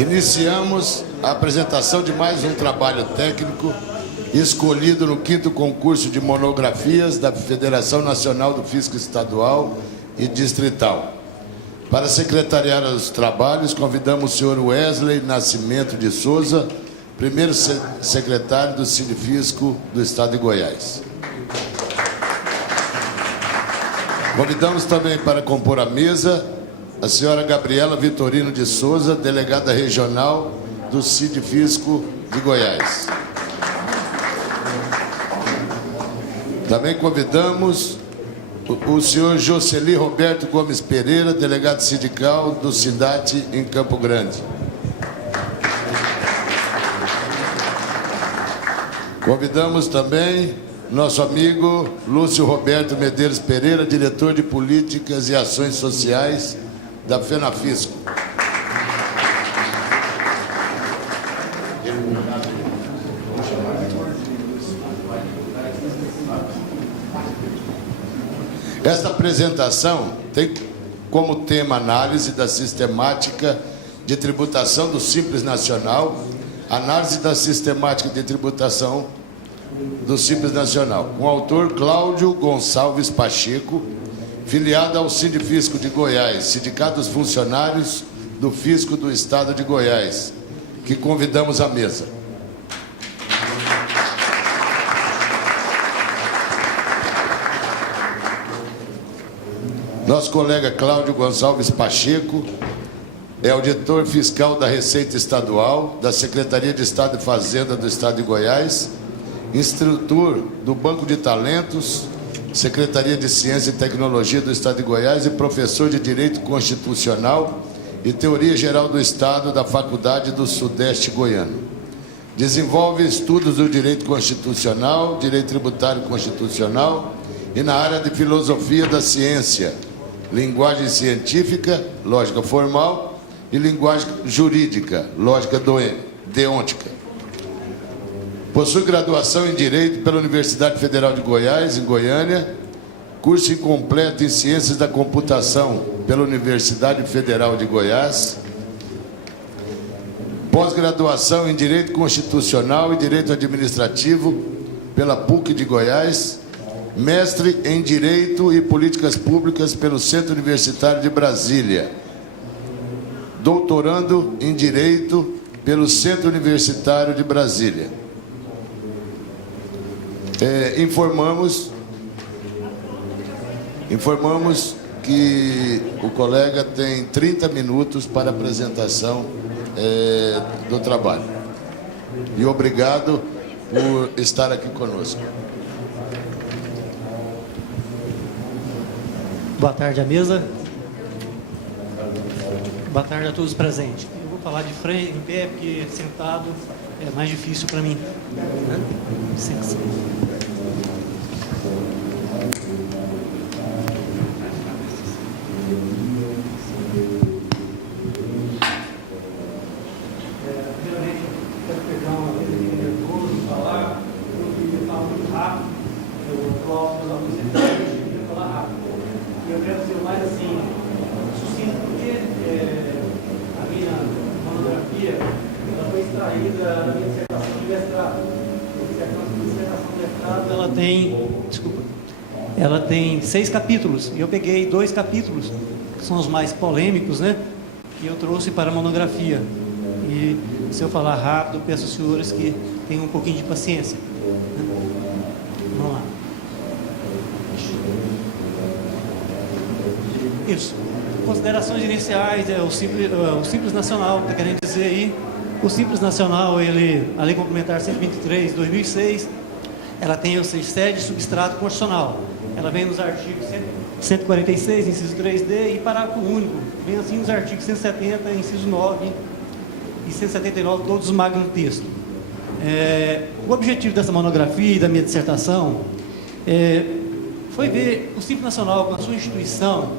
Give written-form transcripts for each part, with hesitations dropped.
Iniciamos a apresentação de mais um trabalho técnico escolhido no 5º concurso de monografias da Federação Nacional do Fisco Estadual e Distrital. Para secretariar os trabalhos, convidamos o senhor Wesley Nascimento de Souza, primeiro secretário do Sindifisco do Estado de Goiás. Convidamos também para compor a mesa a senhora Gabriela Vitorino de Souza, delegada regional do Sindifisco de Goiás. Também convidamos o senhor Jocely Roberto Gomes Pereira, delegado sindical do SINDAT em Campo Grande. Convidamos também nosso amigo Lúcio Roberto Medeiros Pereira, diretor de Políticas e Ações Sociais da FENAFISCO. Esta apresentação tem como tema análise da sistemática de tributação do Simples Nacional, análise da sistemática de tributação do Simples Nacional, com o autor Cláudio Gonçalves Pacheco, filiado ao Sindifisco de Goiás, Sindicato dos Funcionários do Fisco do Estado de Goiás, que convidamos à mesa. Nosso colega Cláudio Gonçalves Pacheco é auditor fiscal da Receita Estadual, da Secretaria de Estado de Fazenda do Estado de Goiás, instrutor do Banco de Talentos, Secretaria de Ciência e Tecnologia do Estado de Goiás e professor de Direito Constitucional e Teoria Geral do Estado da Faculdade do Sudeste Goiano. Desenvolve estudos do Direito Constitucional, Direito Tributário Constitucional e na área de Filosofia da Ciência, Linguagem Científica, Lógica Formal e Linguagem Jurídica, Lógica Deôntica. Possui graduação em Direito pela Universidade Federal de Goiás, em Goiânia, curso incompleto em Ciências da Computação pela Universidade Federal de Goiás, pós-graduação em Direito Constitucional e Direito Administrativo pela PUC de Goiás, mestre em Direito e Políticas Públicas pelo Centro Universitário de Brasília, doutorando em Direito pelo Centro Universitário de Brasília. Informamos que o colega tem 30 minutos para a apresentação do trabalho. E obrigado por estar aqui conosco. Boa tarde à mesa. Boa tarde a todos presentes. Eu vou falar de frente, em pé, porque sentado é mais difícil para mim. Licença. Ela tem 6 capítulos, e eu peguei 2 capítulos, que são os mais polêmicos, né? Que eu trouxe para a monografia. E se eu falar rápido, peço aos senhores que tenham um pouquinho de paciência. Vamos lá. Isso. Considerações iniciais, o Simples Nacional, está querendo dizer aí, o Simples Nacional, a Lei Complementar 123, 2006, ela tem o seu sede e substrato constitucional. Ela vem nos artigos 146, inciso 3D, e parágrafo único. Vem assim nos artigos 170, inciso 9 e 179, todos os magno texto. O objetivo dessa monografia e da minha dissertação foi ver o Simples Nacional com a sua instituição,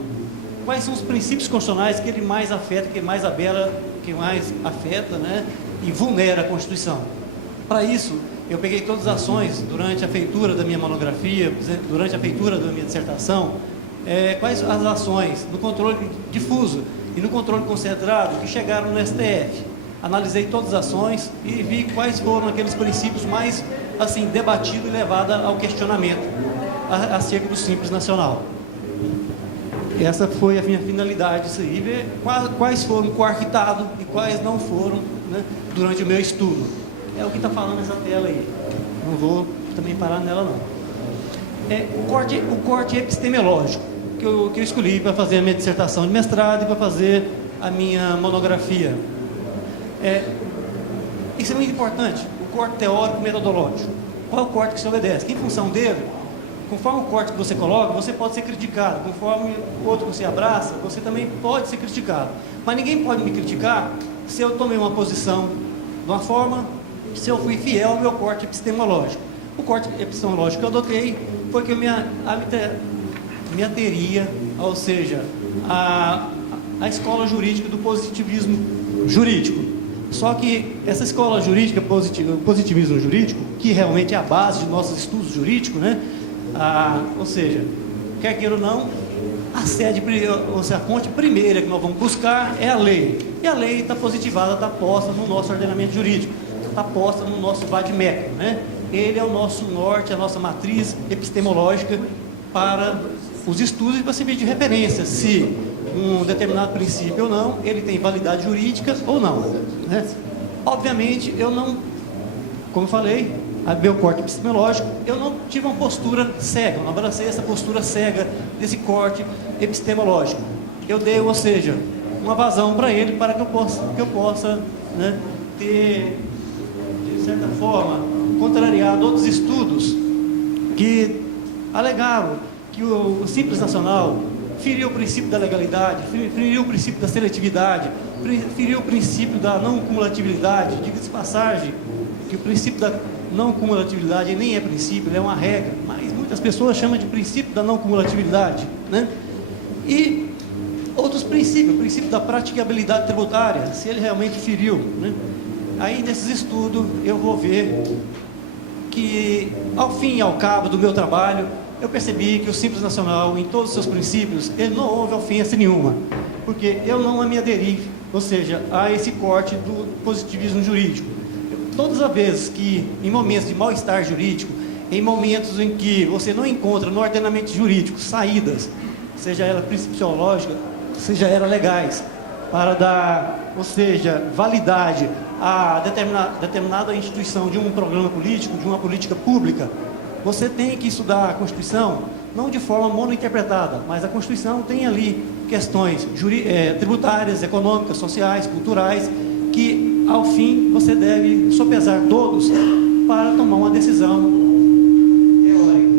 quais são os princípios constitucionais que ele mais afeta, que mais abela, que mais afeta, né, e vulnera a Constituição. Para isso, eu peguei todas as ações durante a feitura da minha monografia, durante a feitura da minha dissertação, quais as ações no controle difuso e no controle concentrado que chegaram no STF. analisei todas as ações e vi quais foram aqueles princípios mais, assim, debatidos e levados ao questionamento acerca do Simples Nacional. Essa foi a minha finalidade, isso aí, ver quais foram coartados e quais não foram, né, durante o meu estudo. É o que está falando nessa tela aí. Não vou também parar nela, não. O corte epistemológico, que eu escolhi para fazer a minha dissertação de mestrado e para fazer a minha monografia. Isso é muito importante, o corte teórico metodológico. Qual é o corte que você obedece? Que, em função dele, conforme o corte que você coloca, você pode ser criticado. Conforme o outro que você abraça, você também pode ser criticado. Mas ninguém pode me criticar se eu tomei uma posição de uma forma, se eu fui fiel ao meu corte epistemológico. O corte epistemológico que eu adotei foi que eu me ateria, ou seja, a escola jurídica do positivismo jurídico. Só que essa escola jurídica, positivismo jurídico, que realmente é a base de nossos estudos jurídicos, né? Ou seja, quer queira ou não, a fonte primeira que nós vamos buscar é a lei. E a lei está positivada, está posta no nosso ordenamento jurídico, está posta no nosso vade-mecum, né? Ele é o nosso norte, a nossa matriz epistemológica para os estudos e para servir de referência, se um determinado princípio ou não, ele tem validade jurídica ou não, né? Obviamente, eu não, como eu falei, a meu corte epistemológico, eu não tive uma postura cega, eu não abracei essa postura cega desse corte epistemológico. Eu dei, ou seja, uma vazão para ele, para que eu possa, né, ter, de certa forma, contrariado outros estudos que alegavam que o Simples Nacional feriu o princípio da legalidade, feriu o princípio da seletividade, feriu o princípio da não cumulatividade. Diga-se de passagem que o princípio da não cumulatividade nem é princípio, ele é uma regra, mas muitas pessoas chamam de princípio da não cumulatividade, né? E outros princípios, o princípio da praticabilidade tributária, se ele realmente feriu, né? Aí nesses estudos eu vou ver que, ao fim e ao cabo do meu trabalho, eu percebi que o Simples Nacional, em todos os seus princípios, ele não houve ofensa nenhuma, porque eu não me aderi, ou seja, a esse corte do positivismo jurídico. Todas as vezes que, em momentos de mal-estar jurídico, em momentos em que você não encontra no ordenamento jurídico saídas, seja ela principiológica, seja ela legais, para dar, ou seja, validade a determinada instituição de um programa político, de uma política pública, você tem que estudar a Constituição, não de forma monointerpretada, mas a Constituição tem ali questões tributárias, econômicas, sociais, culturais, que, ao fim, você deve sopesar todos para tomar uma decisão teórica.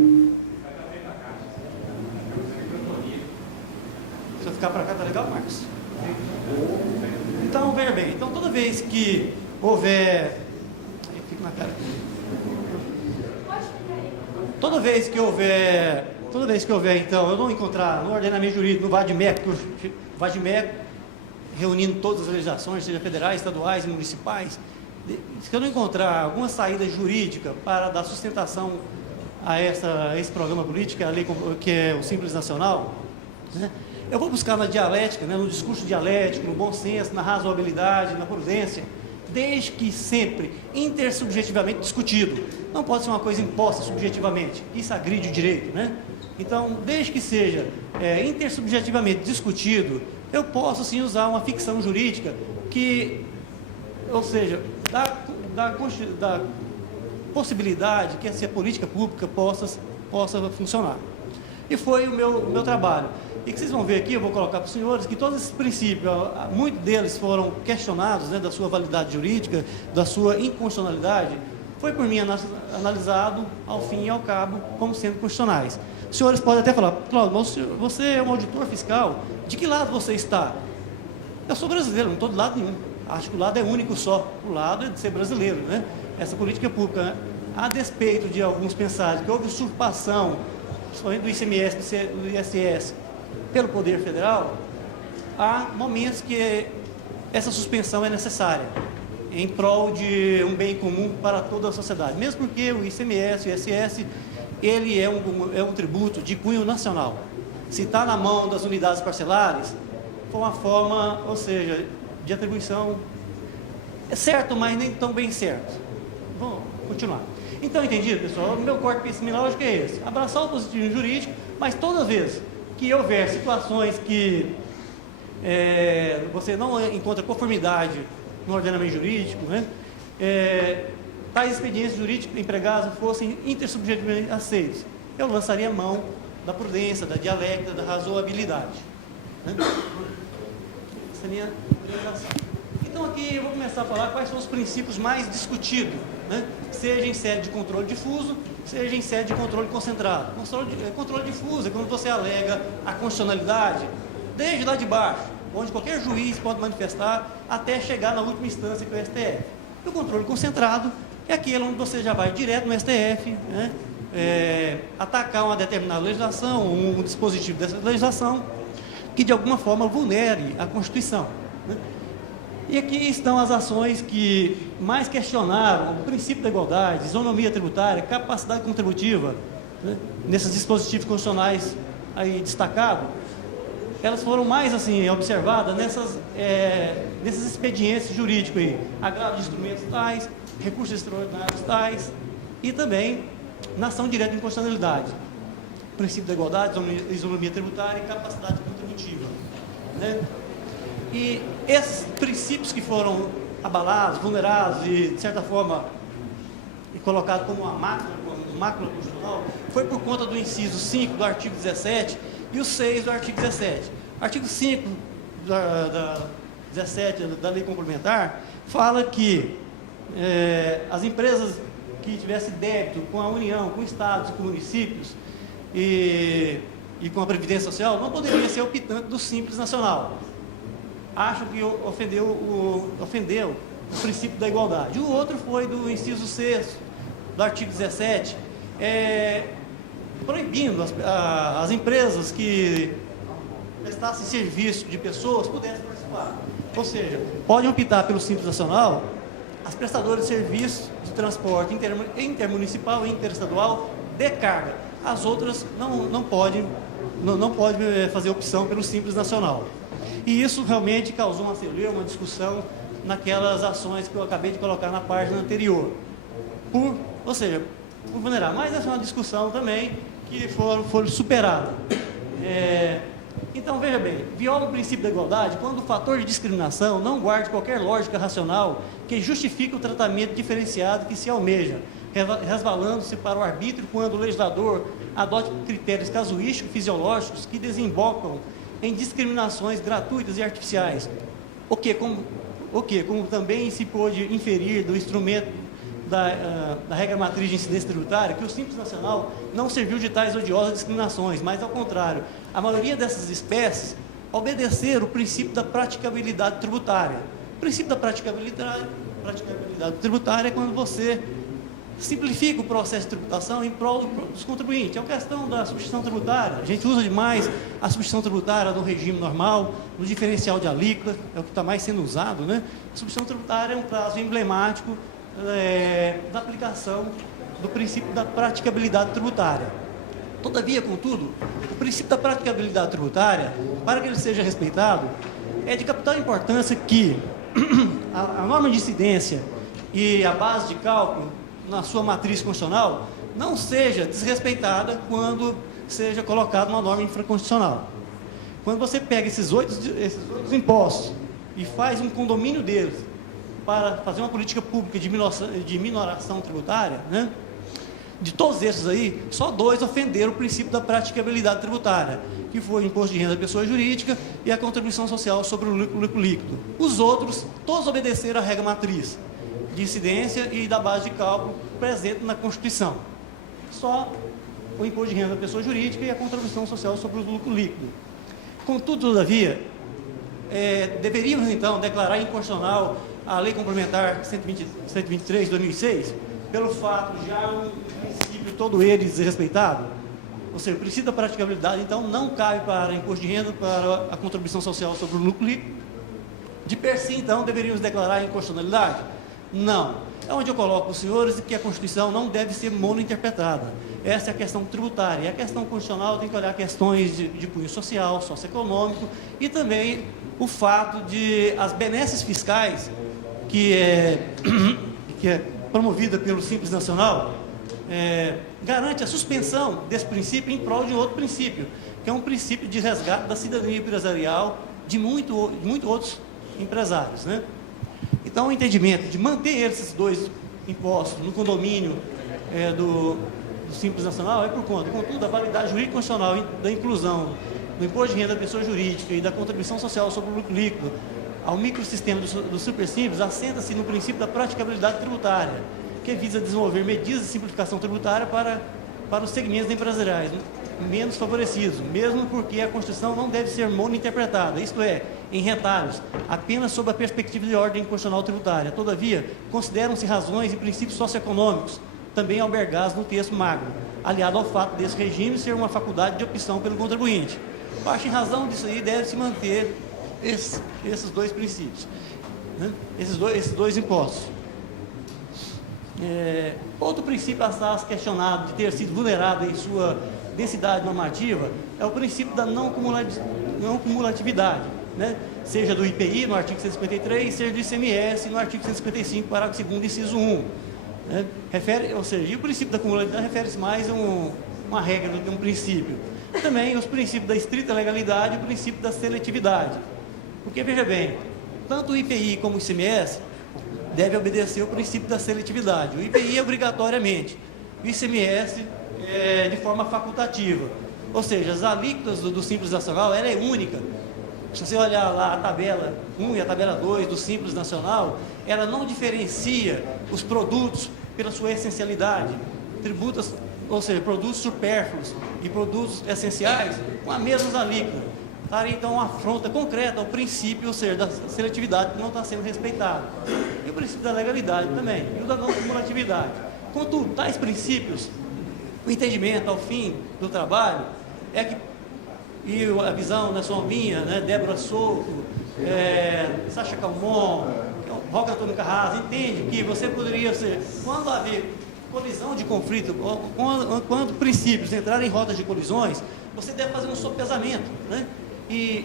Se eu ficar para cá, tá legal, Marcos? Então, veja bem, então toda vez que houver... Fica na cara. Toda vez que houver, então, eu não encontrar no ordenamento jurídico, no vade-mecum, reunindo todas as legislações, seja federais, estaduais e municipais, se eu não encontrar alguma saída jurídica para dar sustentação a esse programa político, a lei que é o Simples Nacional, né, eu vou buscar na dialética, né, no discurso dialético, no bom senso, na razoabilidade, na prudência, desde que sempre intersubjetivamente discutido. Não pode ser uma coisa imposta subjetivamente, isso agride o direito, né? Então, desde que seja intersubjetivamente discutido, eu posso sim usar uma ficção jurídica que, ou seja, dá possibilidade que essa política pública possa funcionar. E foi o meu trabalho. E que vocês vão ver aqui, eu vou colocar para os senhores, que todos esses princípios, muitos deles foram questionados, né, da sua validade jurídica, da sua inconstitucionalidade, foi por mim analisado, ao fim e ao cabo, como sendo constitucionais. Os senhores podem até falar, Cláudio, você é um auditor fiscal, de que lado você está? Eu sou brasileiro, não estou de lado nenhum. Acho que o lado é único só, o lado é de ser brasileiro, né? Essa política pública, né? A despeito de alguns pensarem que houve usurpação, principalmente do ICMS, do ISS, pelo Poder Federal, há momentos que essa suspensão é necessária, em prol de um bem comum para toda a sociedade. Mesmo porque o ICMS, o ISS, ele é um tributo de cunho nacional. Se está na mão das unidades parcelares, foi uma forma, ou seja, de atribuição É certo, mas nem tão bem certo. Vamos continuar. Então, entendido, pessoal? O meu corte epistemológico é esse. Abraçar o positivismo jurídico, mas toda vez que houver situações que você não encontra conformidade no ordenamento jurídico, né? Tais expedientes jurídicos empregados fossem intersubjetivamente aceitos, eu lançaria mão da prudência, da dialética, da razoabilidade. Né? Essa é a minha orientação. Então aqui eu vou começar a falar quais são os princípios mais discutidos, né? Seja em sede de controle difuso, seja em sede de controle concentrado. Controle difuso é quando você alega a constitucionalidade desde lá de baixo, onde qualquer juiz pode manifestar até chegar na última instância, que é o STF. E o controle concentrado é aquele onde você já vai direto no STF, né? Atacar uma determinada legislação, um dispositivo dessa legislação, que de alguma forma vulnere a Constituição. Né? E aqui estão as ações que mais questionaram o princípio da igualdade, isonomia tributária, capacidade contributiva, né? Nesses dispositivos constitucionais aí destacados. Elas foram mais assim observadas nesses expedientes jurídicos aí, agravo de instrumentos tais, recursos extraordinários tais, e também na ação direta de inconstitucionalidade, princípio da igualdade, isonomia tributária e capacidade contributiva, né? E esses princípios que foram abalados, vulnerados e de certa forma colocados como uma mácula constitucional, foi por conta do inciso 5 do artigo 17 e o 6 do artigo 17. Artigo 5 da 17 da lei complementar fala que as empresas que tivessem débito com a União, com estados, com municípios e com a Previdência Social não poderiam ser optante do Simples Nacional. Acho que ofendeu o princípio da igualdade. O outro foi do inciso 6 do artigo 17, proibindo as empresas que prestassem serviço de pessoas pudessem participar. Ou seja, podem optar pelo Simples Nacional as prestadoras de serviços de transporte intermunicipal e interestadual de carga. As outras não podem fazer opção pelo Simples Nacional. E isso realmente causou uma discussão naquelas ações que eu acabei de colocar na página anterior. Por vulnerar. Mas essa é uma discussão também que foram superadas. Então, veja bem, viola o princípio da igualdade quando o fator de discriminação não guarde qualquer lógica racional que justifique o tratamento diferenciado que se almeja, resvalando-se para o arbítrio quando o legislador adote critérios casuísticos e fisiológicos que desembocam em discriminações gratuitas e artificiais. Como também se pôde inferir do instrumento da regra matriz de incidência tributária, que o Simples Nacional não serviu de tais odiosas discriminações, mas, ao contrário, a maioria dessas espécies obedeceram o princípio da praticabilidade tributária. O princípio da praticabilidade tributária é quando você simplifica o processo de tributação em prol dos contribuintes. É uma questão da substituição tributária. A gente usa demais a substituição tributária no regime normal, no diferencial de alíquota, é o que está mais sendo usado, né? A substituição tributária é um caso emblemático da aplicação do princípio da praticabilidade tributária. Todavia, contudo, o princípio da praticabilidade tributária, para que ele seja respeitado, é de capital importância que a norma de incidência e a base de cálculo na sua matriz constitucional não seja desrespeitada quando seja colocada uma norma infraconstitucional. Quando você pega esses oito impostos e faz um condomínio deles para fazer uma política pública de minoração tributária, né? De todos esses aí, só 2 ofenderam o princípio da praticabilidade tributária, que foi o imposto de renda da pessoa jurídica e a contribuição social sobre o lucro líquido. Os outros, todos obedeceram à regra matriz de incidência e da base de cálculo presente na Constituição. Só o imposto de renda da pessoa jurídica e a contribuição social sobre o lucro líquido. Contudo, todavia, deveríamos então declarar inconstitucional a Lei Complementar 123 de 2006, pelo fato de já um princípio todo ele desrespeitado. Ou seja, o princípio da praticabilidade, então, não cabe para imposto de renda, para a contribuição social sobre o lucro líquido. De per si, então, deveríamos declarar a inconstitucionalidade? Não. É onde eu coloco os senhores que a Constituição não deve ser monointerpretada. Essa é a questão tributária. E a questão constitucional tem que olhar questões de cunho social, socioeconômico e também o fato de as benesses fiscais que é promovida pelo Simples Nacional, garante a suspensão desse princípio em prol de outro princípio, que é um princípio de resgate da cidadania empresarial de muito outros empresários, né? Então, o entendimento de manter esses dois impostos no condomínio do Simples Nacional é por conta, contudo, da validade jurídica constitucional da inclusão do imposto de renda da pessoa jurídica e da contribuição social sobre o lucro líquido ao microsistema do Super Simples, assenta-se no princípio da praticabilidade tributária, que visa desenvolver medidas de simplificação tributária para os segmentos empresariais menos favorecidos, mesmo porque a Constituição não deve ser monointerpretada, isto é, em retalhos, apenas sob a perspectiva de ordem constitucional tributária. Todavia, consideram-se razões e princípios socioeconômicos também albergados no texto magno, aliado ao fato desse regime ser uma faculdade de opção pelo contribuinte. Acho, em razão disso aí, deve-se manter esses dois princípios, né? Esses dois impostos. Outro princípio a estar questionado de ter sido vulnerado em sua densidade normativa é o princípio da não cumulatividade, né? Seja do IPI no artigo 153, seja do ICMS no artigo 155, parágrafo 2º, inciso 1. Né? Ou seja, e o princípio da cumulatividade refere-se mais a uma regra do que um princípio. Também os princípios da estrita legalidade e o princípio da seletividade. Porque, veja bem, tanto o IPI como o ICMS devem obedecer ao princípio da seletividade. O IPI é obrigatoriamente, o ICMS de forma facultativa. Ou seja, as alíquotas do Simples Nacional, ela é única. Se você olhar lá a tabela 1 e a tabela 2 do Simples Nacional, ela não diferencia os produtos pela sua essencialidade, tributos, ou seja, produtos supérfluos e produtos essenciais com as mesmas alíquotas. Estaria então uma afronta concreta ao princípio, ou seja, da seletividade que não está sendo respeitado. E o princípio da legalidade também, e o da não cumulatividade. Contudo, tais princípios, o entendimento ao fim do trabalho é que, e a visão não é só minha, né, Débora Souto, Sacha Calmon, Roque Antônio Carrasco, entende que você poderia ser, quando haver colisão de conflito, quando princípios entrarem em rotas de colisões, você deve fazer um sopesamento, né? E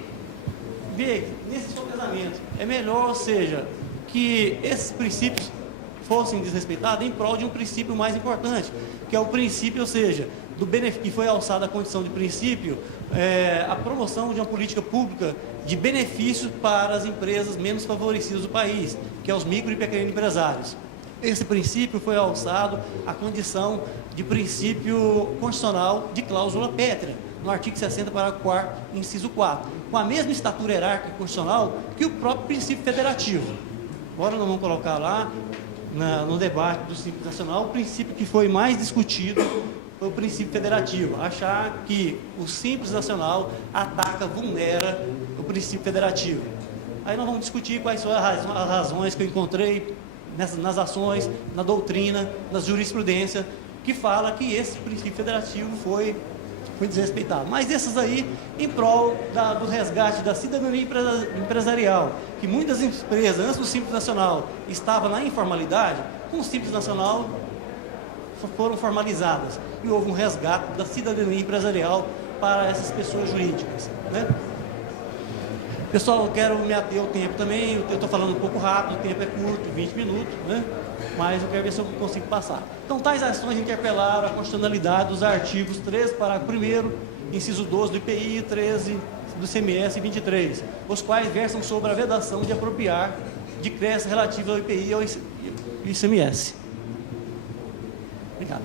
ver, nesse sopesamento, é melhor, ou seja, que esses princípios fossem desrespeitados em prol de um princípio mais importante, que é o princípio, ou seja, do benefício, que foi alçada a condição de princípio, a promoção de uma política pública de benefícios para as empresas menos favorecidas do país, que é os micro e pequenos empresários. Esse princípio foi alçado à condição de princípio constitucional de cláusula pétrea, no artigo 60, parágrafo 4º, inciso 4, com a mesma estatura hierárquica constitucional que o próprio princípio federativo. Agora nós vamos colocar lá, no debate do Simples Nacional, o princípio que foi mais discutido foi o princípio federativo, achar que o Simples Nacional ataca, vulnera o princípio federativo. Aí nós vamos discutir quais são as razões que eu encontrei nas ações, na doutrina, na jurisprudência, que fala que esse princípio federativo foi desrespeitado. Mas esses aí, em prol do resgate da cidadania empresarial, que muitas empresas, antes do Simples Nacional, estavam na informalidade, com o Simples Nacional foram formalizadas. E houve um resgate da cidadania empresarial para essas pessoas jurídicas, né? Pessoal, eu quero me ater ao tempo também, eu estou falando um pouco rápido, o tempo é curto, 20 minutos, né? Mas eu quero ver se eu consigo passar. Então, tais ações interpelaram a constitucionalidade dos artigos 13, parágrafo 1º, inciso 12 do IPI, 13 do ICMS e 23, os quais versam sobre a vedação de apropriar de crédito relativo ao IPI e ao ICMS. Obrigado.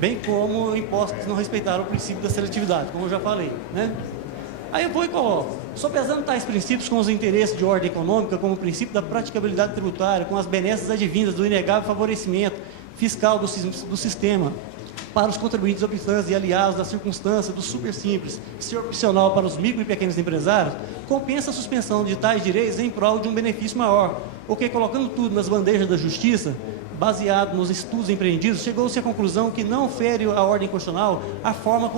Bem como impostos que não respeitaram o princípio da seletividade, como eu já falei, né? Aí eu vou e coloco, sopesando tais princípios com os interesses de ordem econômica, como o princípio da praticabilidade tributária, com as benesses advindas do inegável favorecimento fiscal do sistema para os contribuintes optantes e aliados da circunstância do super simples ser opcional para os micro e pequenos empresários, compensa a suspensão de tais direitos em prol de um benefício maior, porque colocando tudo nas bandejas da justiça, baseado nos estudos empreendidos, chegou-se à conclusão que não fere a ordem constitucional a forma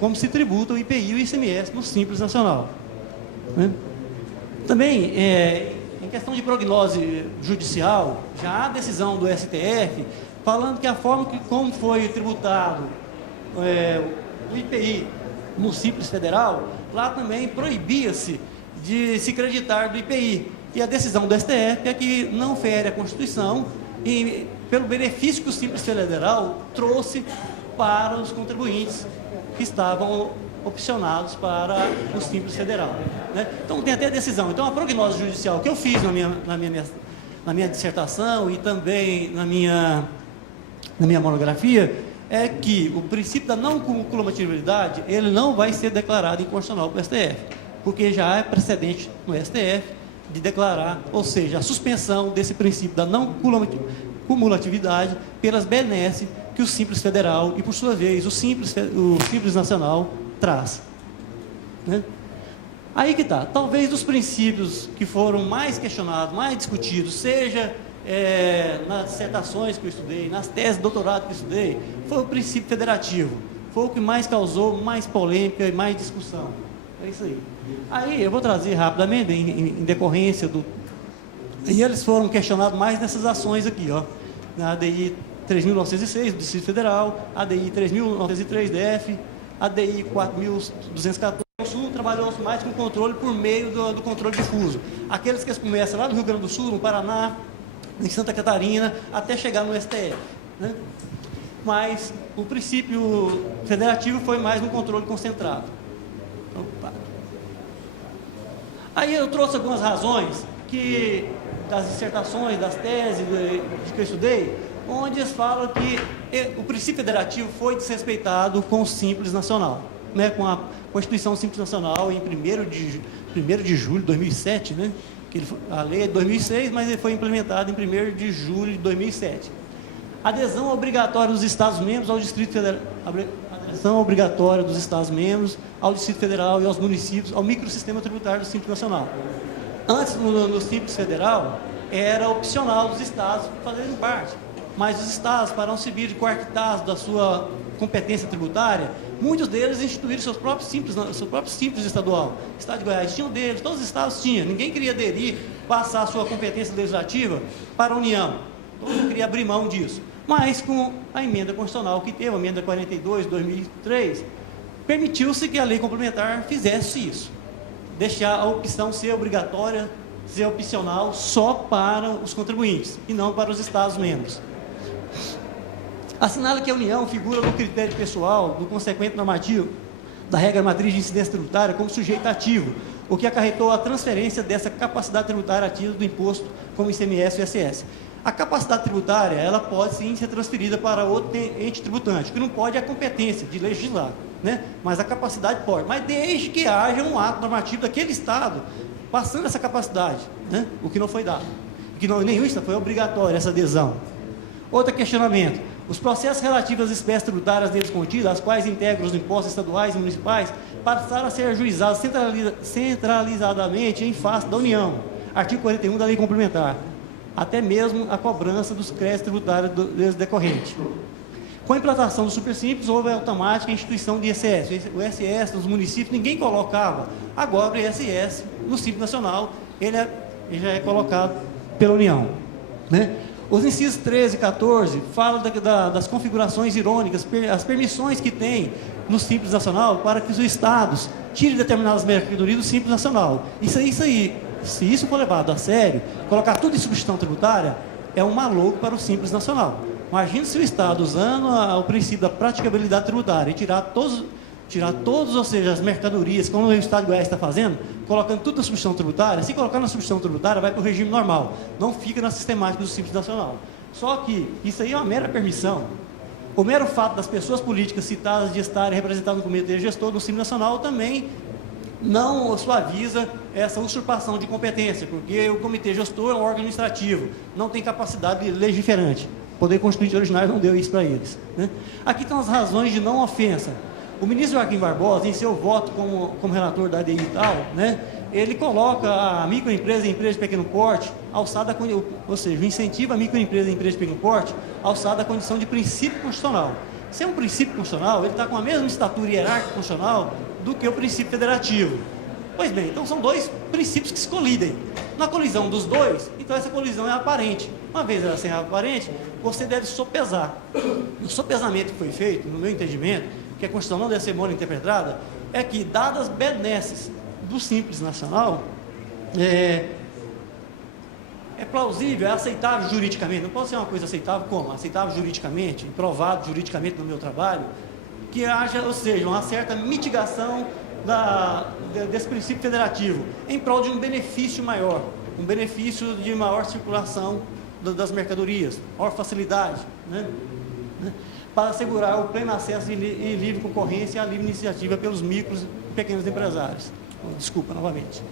como se tributa o IPI e o ICMS no Simples Nacional, né? Também, em questão de prognose judicial, já há decisão do STF falando que a forma como foi tributado o IPI no Simples Federal, lá também proibia-se de se creditar do IPI, E a decisão do STF é que não fere a Constituição e pelo benefício que o Simples Federal trouxe para os contribuintes que estavam opcionados para o Simples Federal, né? Então tem até decisão. Então a prognose judicial que eu fiz na minha dissertação e também na minha monografia é que o princípio da não cumulatividade ele não vai ser declarado inconstitucional pelo STF, porque já há precedente no STF de declarar, ou seja, a suspensão desse princípio da não cumulatividade pelas benesses que o Simples Federal e, por sua vez, o Simples Nacional traz, né? Aí que está. Talvez dos princípios que foram mais questionados, mais discutidos, seja nas dissertações que eu estudei, nas teses de doutorado que eu estudei, foi o princípio federativo. Foi o que mais causou mais polêmica e mais discussão. É isso aí. Aí eu vou trazer rapidamente, em decorrência do... E eles foram questionados mais nessas ações aqui, ó. Na ADI 3.906 do Distrito Federal, ADI 3.903 DF, ADI 4.214. O Sul trabalhou mais com controle por meio do controle difuso. Aqueles que começam lá no Rio Grande do Sul, no Paraná, em Santa Catarina, até chegar no STF, né? Mas o princípio federativo foi mais no controle concentrado. Opa. Aí eu trouxe algumas razões que das dissertações, das teses que eu estudei, onde eles falam que o princípio federativo foi desrespeitado com o Simples Nacional, né? Com a Constituição Simples Nacional em 1º de julho de 2007, né? A lei é de 2006, mas ele foi implementado em 1º de julho de 2007. Adesão obrigatória dos Estados-membros ao Distrito Federal, adesão obrigatória dos Estados-membros ao Distrito Federal e aos municípios, ao microsistema tributário do Simples Nacional. Antes, no Simples Federal, era opcional dos Estados fazerem parte, mas os Estados, para não servir de coartados da sua competência tributária, muitos deles instituíram seu próprio Simples estadual. O Estado de Goiás tinha um deles, todos os estados tinham. Ninguém queria aderir, passar a sua competência legislativa para a União. Todo mundo queria abrir mão disso. Mas com a emenda constitucional que teve, a emenda 42 de 2003, permitiu-se que a lei complementar fizesse isso. Deixar a opção ser obrigatória, ser opcional só para os contribuintes e não para os Estados-membros. Assinala que a União figura no critério pessoal do consequente normativo da regra matriz de incidência tributária como sujeito ativo, o que acarretou a transferência dessa capacidade tributária ativa do imposto como ICMS e ISS. A capacidade tributária, ela pode sim ser transferida para outro ente tributante, o que não pode é a competência de legislar, né? Mas a capacidade pode, mas desde que haja um ato normativo daquele Estado passando essa capacidade, né? O que não foi dado, nenhum Estado foi obrigatório essa adesão. Outro questionamento: os processos relativos às espécies tributárias neles contidas, as quais integram os impostos estaduais e municipais, passaram a ser ajuizados centralizadamente em face da União. Artigo 41 da Lei Complementar. Até mesmo a cobrança dos créditos tributários deles decorrentes. Com a implantação do Super Simples, houve a automática instituição de ISS. O ISS nos municípios ninguém colocava. Agora o ISS no Simples Nacional, ele já é colocado pela União, né? Os incisos 13 e 14 falam das configurações irônicas, as permissões que tem no Simples Nacional para que os Estados tirem determinadas mercadorias do Simples Nacional. Isso aí, se isso for levado a sério, colocar tudo em substituição tributária, é um maluco para o Simples Nacional. Imagina se o Estado, usando o princípio da praticabilidade tributária, e tirar todos, ou seja, as mercadorias, como o Estado de Goiás está fazendo, colocando tudo na substituição tributária. Se colocar na substituição tributária, vai para o regime normal, não fica na sistemática do Simples Nacional. Só que isso aí é uma mera permissão. O mero fato das pessoas políticas citadas de estarem representadas no comitê gestor do Simples Nacional também não suaviza essa usurpação de competência, porque o comitê gestor é um órgão administrativo, não tem capacidade legiferante. O Poder Constituinte originário não deu isso para eles, né? Aqui estão as razões de não ofensa. O ministro Joaquim Barbosa, em seu voto como relator da ADI e tal, né, ele coloca a microempresa e empresa de pequeno porte alçada, ou seja, incentiva a microempresa e empresa de pequeno porte alçada à condição de princípio constitucional. Se é um princípio constitucional, ele está com a mesma estatura hierárquica constitucional do que o princípio federativo. Pois bem, então são dois princípios que se colidem. Na colisão dos dois, então essa colisão é aparente. Uma vez ela sendo aparente, você deve sopesar. O sopesamento que foi feito, no meu entendimento, que a Constituição não deve ser mal interpretada, é que, dadas benesses do Simples Nacional, é plausível, é aceitável juridicamente, não pode ser uma coisa aceitável como? Aceitável juridicamente, provado juridicamente no meu trabalho, que haja, ou seja, uma certa mitigação desse princípio federativo, em prol de um benefício maior, um benefício de maior circulação das mercadorias, maior facilidade, né? Para assegurar o pleno acesso e livre concorrência e a livre iniciativa pelos micros e pequenos empresários. Desculpa, novamente.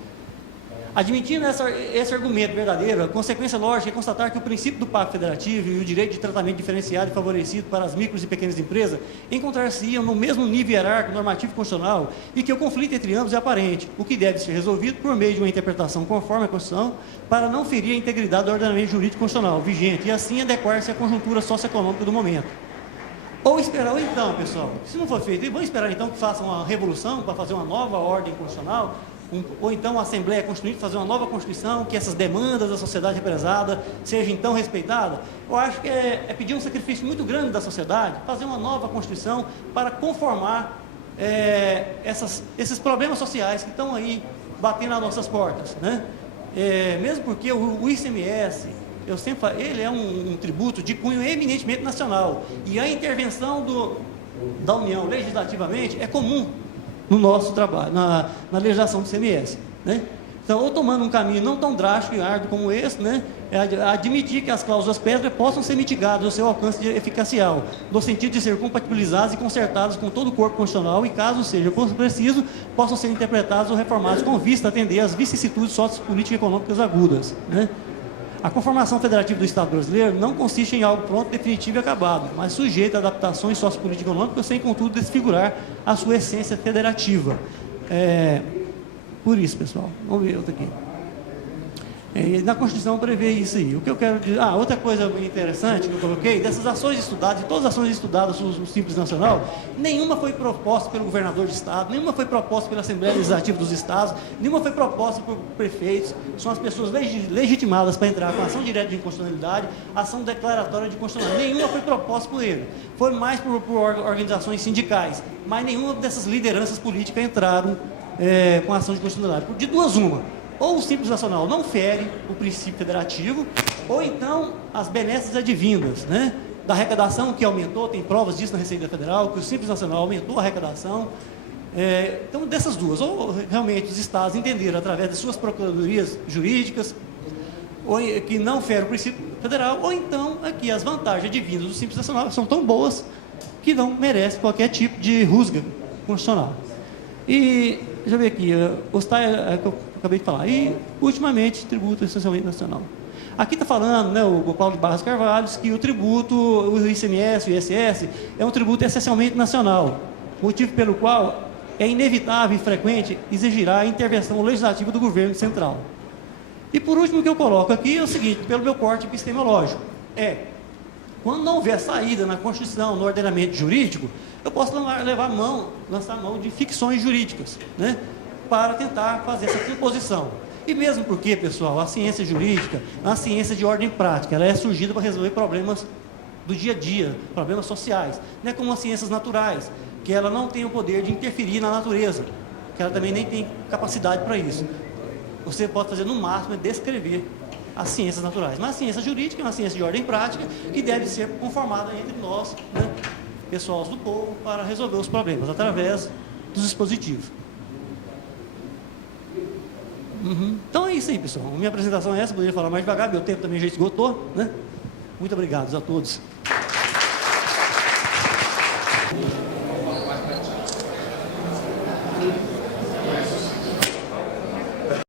Admitindo esse argumento verdadeiro, a consequência lógica é constatar que o princípio do Pacto Federativo e o direito de tratamento diferenciado e favorecido para as micros e pequenas empresas encontrar-se-iam no mesmo nível hierárquico normativo constitucional e que o conflito entre ambos é aparente, o que deve ser resolvido por meio de uma interpretação conforme a Constituição para não ferir a integridade do ordenamento jurídico constitucional vigente e assim adequar-se à conjuntura socioeconômica do momento. Ou esperar, ou então, pessoal, se não for feito, vamos esperar então que façam uma revolução para fazer uma nova ordem constitucional, ou então a Assembleia Constituinte fazer uma nova Constituição, que essas demandas da sociedade represada sejam então respeitadas. Eu acho que é pedir um sacrifício muito grande da sociedade, fazer uma nova Constituição para conformar esses problemas sociais que estão aí batendo nas nossas portas, né? Mesmo porque o ICMS, eu sempre falo, ele é um tributo de cunho eminentemente nacional, e a intervenção da União legislativamente é comum no nosso trabalho, na legislação do ICMS, né? Então, ou tomando um caminho não tão drástico e árduo como esse, né, admitir que as cláusulas pedra possam ser mitigadas ao seu alcance eficacial, no sentido de ser compatibilizadas e consertadas com todo o corpo constitucional e, caso seja preciso, possam ser interpretadas ou reformadas com vista a atender às vicissitudes sociopolíticas e econômicas agudas, né? A conformação federativa do Estado brasileiro não consiste em algo pronto, definitivo e acabado, mas sujeito a adaptações sociopolíticas e econômicas, sem, contudo, desfigurar a sua essência federativa. Por isso, pessoal, vamos ver outra aqui. Na Constituição prevê isso aí. O que eu quero dizer... outra coisa bem interessante que eu coloquei, dessas ações estudadas, de todas as ações estudadas no Simples Nacional, nenhuma foi proposta pelo governador de Estado, nenhuma foi proposta pela Assembleia Legislativa dos Estados, nenhuma foi proposta por prefeitos, são as pessoas legitimadas para entrar com ação direta de inconstitucionalidade, ação declaratória de constitucionalidade, nenhuma foi proposta por ele. Foi mais por organizações sindicais, mas nenhuma dessas lideranças políticas entraram com ação de constitucionalidade. De duas, uma. Ou o Simples Nacional não fere o princípio federativo, ou então as benesses advindas, né, da arrecadação que aumentou, tem provas disso na Receita Federal, que o Simples Nacional aumentou a arrecadação. Então, dessas duas, ou realmente os estados entenderam através de suas procuradorias jurídicas, ou que não fere o princípio federal, ou então aqui as vantagens advindas do Simples Nacional são tão boas que não merecem qualquer tipo de rusga constitucional. E, deixa eu ver aqui, que eu acabei de falar. E, ultimamente, tributo essencialmente nacional. Aqui está falando, né, o Paulo de Barros Carvalho, que o tributo, o ICMS, o ISS, é um tributo essencialmente nacional, motivo pelo qual é inevitável e frequente exigirá a intervenção legislativa do governo central. E, por último, o que eu coloco aqui é o seguinte, pelo meu corte epistemológico, quando não houver saída na Constituição, no ordenamento jurídico, eu posso lançar mão de ficções jurídicas, né, para tentar fazer essa composição. E mesmo porque, pessoal, a ciência jurídica é uma ciência de ordem prática, ela é surgida para resolver problemas do dia a dia, problemas sociais, não é como as ciências naturais, que ela não tem o poder de interferir na natureza, que ela também nem tem capacidade para isso. Você pode fazer, no máximo, descrever as ciências naturais. Mas a ciência jurídica é uma ciência de ordem prática que deve ser conformada entre nós, né, pessoal do povo, para resolver os problemas através dos dispositivos. Então é isso aí, pessoal. Minha apresentação é essa, poderia falar mais devagar, meu tempo também já esgotou, né? Muito obrigado a todos.